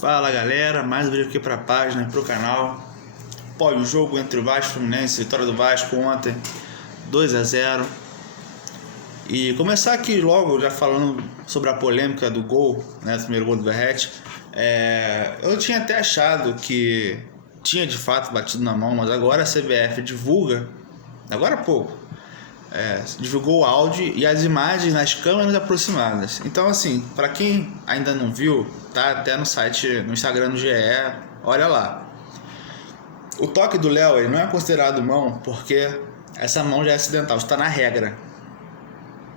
Fala galera, mais um vídeo aqui para a página, para o canal. Pós-jogo entre o Vasco e o Fluminense, vitória do Vasco ontem, 2-0. E começar aqui logo já falando sobre a polêmica do gol, né, do primeiro gol do Verratti. Eu tinha até achado que tinha de fato batido na mão, mas agora a CBF divulga, agora há pouco, divulgou o áudio e as imagens nas câmeras aproximadas. Então assim, para quem ainda não viu, tá até no site, no Instagram do GE, olha lá. O toque do Léo ele não é considerado mão porque essa mão já é acidental, está na regra.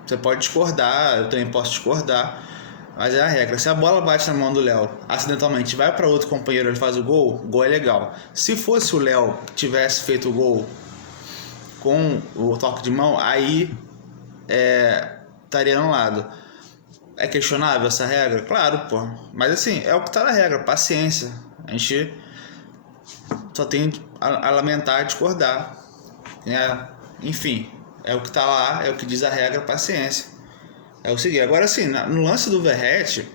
Você pode discordar, eu também posso discordar, mas é a regra. Se a bola bate na mão do Léo acidentalmente, vai para outro companheiro, ele faz o gol é legal. Se fosse o Léo que tivesse feito o gol com o toque de mão, aí estaria anulado. É questionável essa regra? Claro, pô. Mas assim, é o que tá na regra, paciência. A gente só tem a lamentar e discordar. Enfim, é o que tá lá, é o que diz a regra, paciência. É o seguinte, agora assim, no lance do Verratti,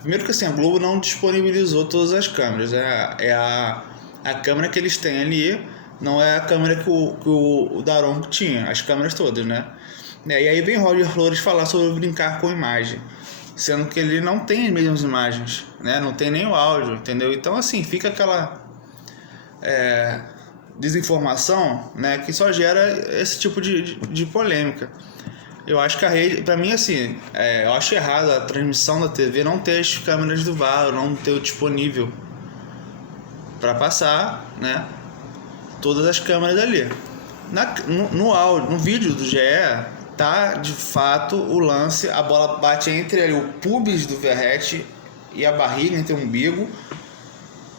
primeiro que assim, a Globo não disponibilizou todas as câmeras. A câmera que eles têm ali, não é a câmera que o Daronco tinha, as câmeras todas, né? E aí vem Roger Flores falar sobre brincar com imagem, sendo que ele não tem as mesmas imagens, né? Não tem nem o áudio, entendeu? Então assim, fica aquela desinformação, né? Que só gera esse tipo de polêmica. Eu acho que a rede, pra mim assim, eu acho errado a transmissão da TV não ter as câmeras do VAR, não ter o disponível para passar, né? Todas as câmeras ali. No áudio, no vídeo do GE, tá de fato o lance, a bola bate entre ali, o pubis do Verratti e a barriga, entre o umbigo.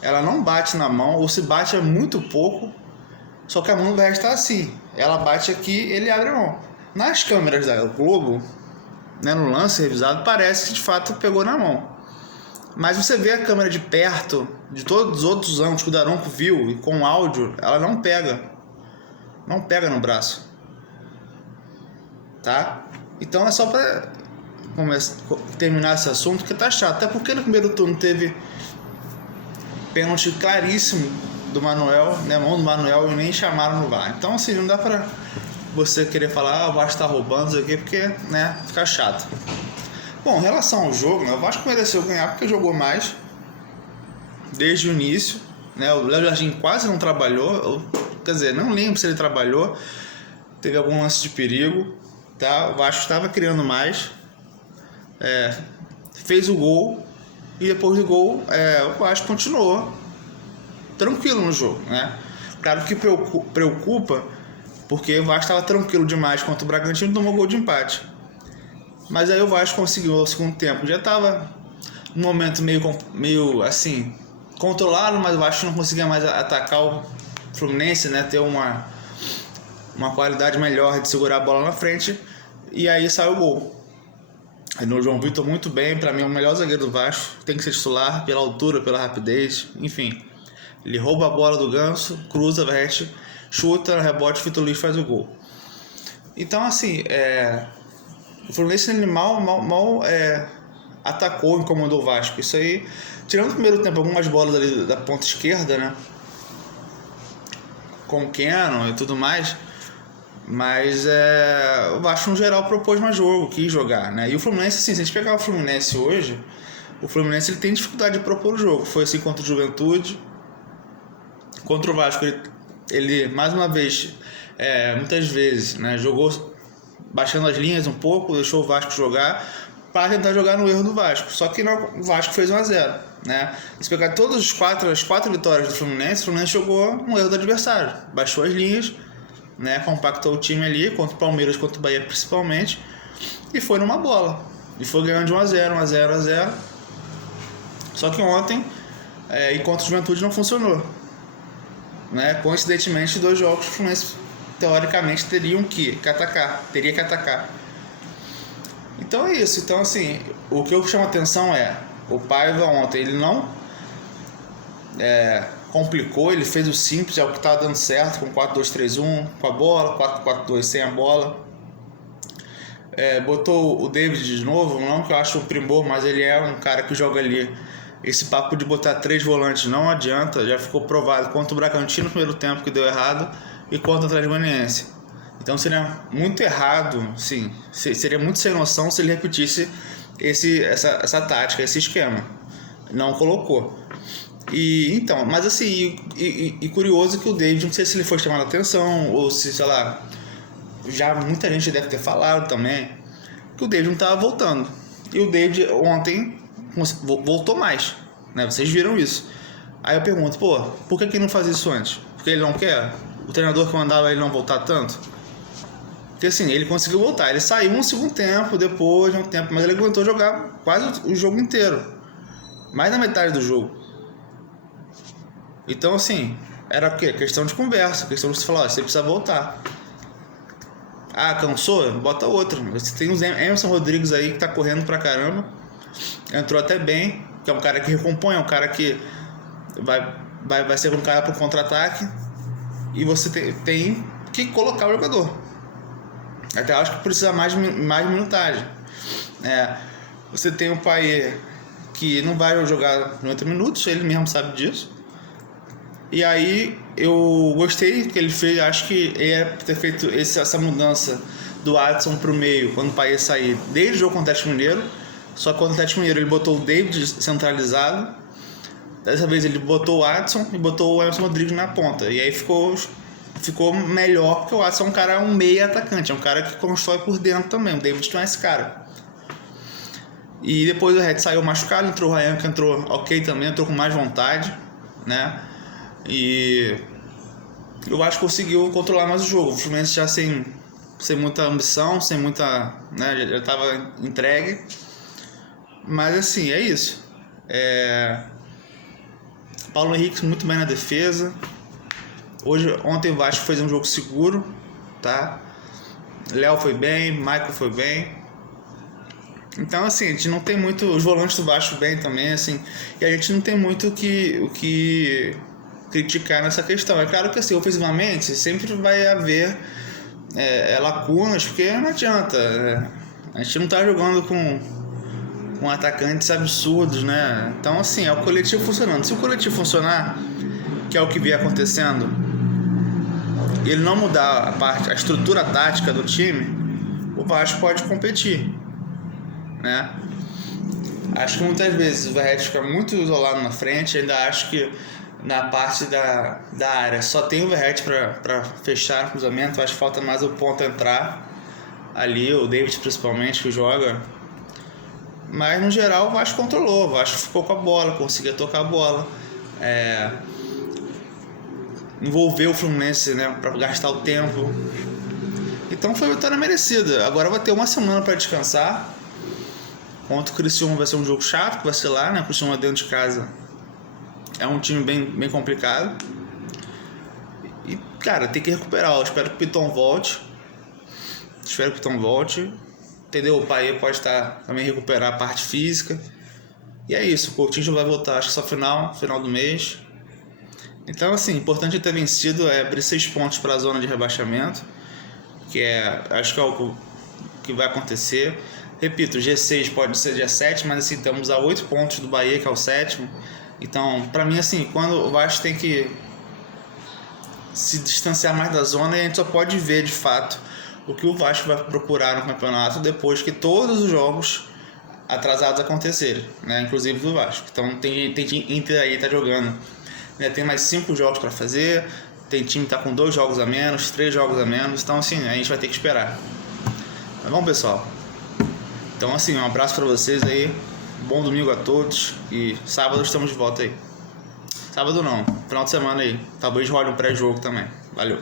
Ela não bate na mão, ou se bate é muito pouco, só que a mão do Verratti tá assim. Ela bate aqui, ele abre a mão. Nas câmeras da Globo, né, no lance revisado, parece que de fato pegou na mão. Mas você vê a câmera de perto, de todos os outros ângulos que o Daronco viu, e com áudio, ela não pega. Não pega no braço. Tá? Então é só pra terminar esse assunto, que tá chato. Até porque no primeiro turno teve pênalti claríssimo do Manuel, né? Mão do Manuel, e nem chamaram no VAR. Então assim, não dá pra você querer falar, o Vasco tá roubando isso aqui, porque, né, fica chato. Bom, em relação ao jogo, né, o Vasco mereceu ganhar porque jogou mais desde o início, né? O Léo Jardim quase não trabalhou, quer dizer, não lembro se ele trabalhou, teve algum lance de perigo, tá? O Vasco estava criando mais, fez o gol e depois do gol o Vasco continuou tranquilo no jogo, né? Claro que preocupa porque o Vasco estava tranquilo demais contra o Bragantino e tomou gol de empate. Mas aí o Vasco conseguiu no segundo tempo. Já estava num momento meio assim, controlado, mas o Vasco não conseguia mais atacar o Fluminense, né? Ter uma qualidade melhor de segurar a bola na frente. E aí saiu o gol. Aí o João Vitor muito bem, para mim é o melhor zagueiro do Vasco. Tem que ser titular pela altura, pela rapidez, enfim. Ele rouba a bola do Ganso, cruza, veste, chuta, rebote, Vitor Luiz faz o gol. Então assim, o Fluminense mal atacou, incomodou o Vasco. Isso aí, tirando o primeiro tempo algumas bolas ali da ponta esquerda, né, com o Keno e tudo mais, mas o Vasco no geral propôs mais jogo, quis jogar, né? E o Fluminense, assim, se a gente pegar o Fluminense hoje, o Fluminense ele tem dificuldade de propor o jogo. Foi assim contra o Juventude, contra o Vasco ele mais uma vez, muitas vezes, né, jogou baixando as linhas um pouco, deixou o Vasco jogar para tentar jogar no erro do Vasco. Só que o Vasco fez 1-0, né? Se pegar as quatro vitórias do Fluminense, o Fluminense jogou no erro do adversário, baixou as linhas, né, compactou o time ali contra o Palmeiras, contra o Bahia principalmente, e foi numa bola. E foi ganhando de 1-0. Só que ontem, e contra o Juventude não funcionou. Né? Coincidentemente, 2 jogos que o Fluminense teoricamente teria que atacar. Então é isso. Então assim, o que eu chamo a atenção o Paiva ontem, ele não complicou, ele fez o simples, é o que estava dando certo, com 4-2-3-1 com a bola, 4-4-2 sem a bola. botou o David de novo, não que eu acho um primor, mas ele é um cara que joga ali. Esse papo de botar 3 volantes não adianta, já ficou provado contra o Bragantino no primeiro tempo que deu errado e contra o Atlético Goianiense. Então seria muito errado, sim, seria muito sem noção se ele repetisse essa tática, esse esquema. Não colocou. Então, mas assim, curioso que o David, não sei se ele foi chamado a atenção ou se, sei lá, já muita gente deve ter falado também que o David não estava voltando. E o David ontem voltou mais, né? Vocês viram isso. Aí eu pergunto, por que não faz isso antes? Porque ele não quer? O treinador que mandava ele não voltar tanto? Porque assim, ele conseguiu voltar. Ele saiu um segundo tempo, depois de um tempo, mas ele aguentou jogar quase o jogo inteiro. Mais da metade do jogo. Então assim, era o quê? Questão de conversa, questão de você falar, você precisa voltar. Cansou? Bota outro. Você tem o Emerson Rodrigues aí que tá correndo pra caramba. Entrou até bem, que é um cara que recompõe, é um cara que vai ser um cara pro contra-ataque. E você tem que colocar o jogador. Até acho que precisa mais minutagem. Você tem o Payet que não vai jogar 90 minutos, ele mesmo sabe disso. E aí eu gostei que ele fez, acho que ele ia ter feito essa mudança do Adson pro meio, quando o Payet sair, desde o jogo contra o Atlético Mineiro. Só que contra o Atlético Mineiro ele botou o David centralizado. Dessa vez ele botou o Adson e botou o Emerson Rodrigues na ponta. E aí ficou melhor, porque o Adson é um cara, um meia atacante, é um cara que constrói por dentro também. O David não é esse cara. E depois o Red saiu machucado, entrou o Ryan, que entrou ok também, entrou com mais vontade, né? E eu acho que conseguiu controlar mais o jogo. O Fluminense já sem muita ambição, sem muita, né, já estava entregue. Mas assim, é isso. Paulo Henrique muito bem na defesa. Ontem o Vasco fez um jogo seguro, tá? Léo foi bem, Michael foi bem. Então assim, a gente não tem muito, os volantes do Vasco bem também, assim, e a gente não tem muito o que criticar nessa questão. É claro que assim, ofensivamente sempre vai haver lacunas, porque não adianta, a gente não tá jogando com atacantes absurdos, né? Então assim, é o coletivo funcionando. Se o coletivo funcionar, que é o que vem acontecendo, e ele não mudar a estrutura tática do time, o Vasco pode competir, né? Acho que muitas vezes o Verratti fica muito isolado na frente. Ainda acho que na parte da área só tem o Verratti para fechar o cruzamento. Acho que falta mais o ponto entrar ali, o David principalmente que joga. Mas no geral o Vasco controlou, o Vasco ficou com a bola, conseguia tocar a bola, envolveu o Fluminense, né, para gastar o tempo. Então foi uma vitória merecida. Agora vai ter uma semana para descansar. Contra o Criciúma vai ser um jogo chato, que vai ser lá, né? O Criciúma dentro de casa é um time bem complicado. E, cara, tem que recuperar. Eu espero que o Piton volte. Entendeu? O Payet pode estar também recuperar a parte física. E é isso. O Coutinho vai voltar, acho que só final do mês. Então, assim, importante ter vencido abrir 6 pontos para a zona de rebaixamento. Acho que é o que vai acontecer. Repito, G6 pode ser dia 7, mas assim, estamos a 8 pontos do Bahia, que é o 7º. Então, pra mim, assim, quando o Vasco tem que se distanciar mais da zona, a gente só pode ver, de fato, o que o Vasco vai procurar no campeonato depois que todos os jogos atrasados acontecerem, né? Inclusive do Vasco. Então, tem Inter aí, tá jogando. Tem mais 5 jogos para fazer, tem time que tá com 2 jogos a menos, 3 jogos a menos. Então, assim, a gente vai ter que esperar. Mas bom, pessoal. Então assim, um abraço para vocês aí, bom domingo a todos e sábado estamos de volta aí. Sábado não, final de semana aí, talvez role um pré-jogo também. Valeu!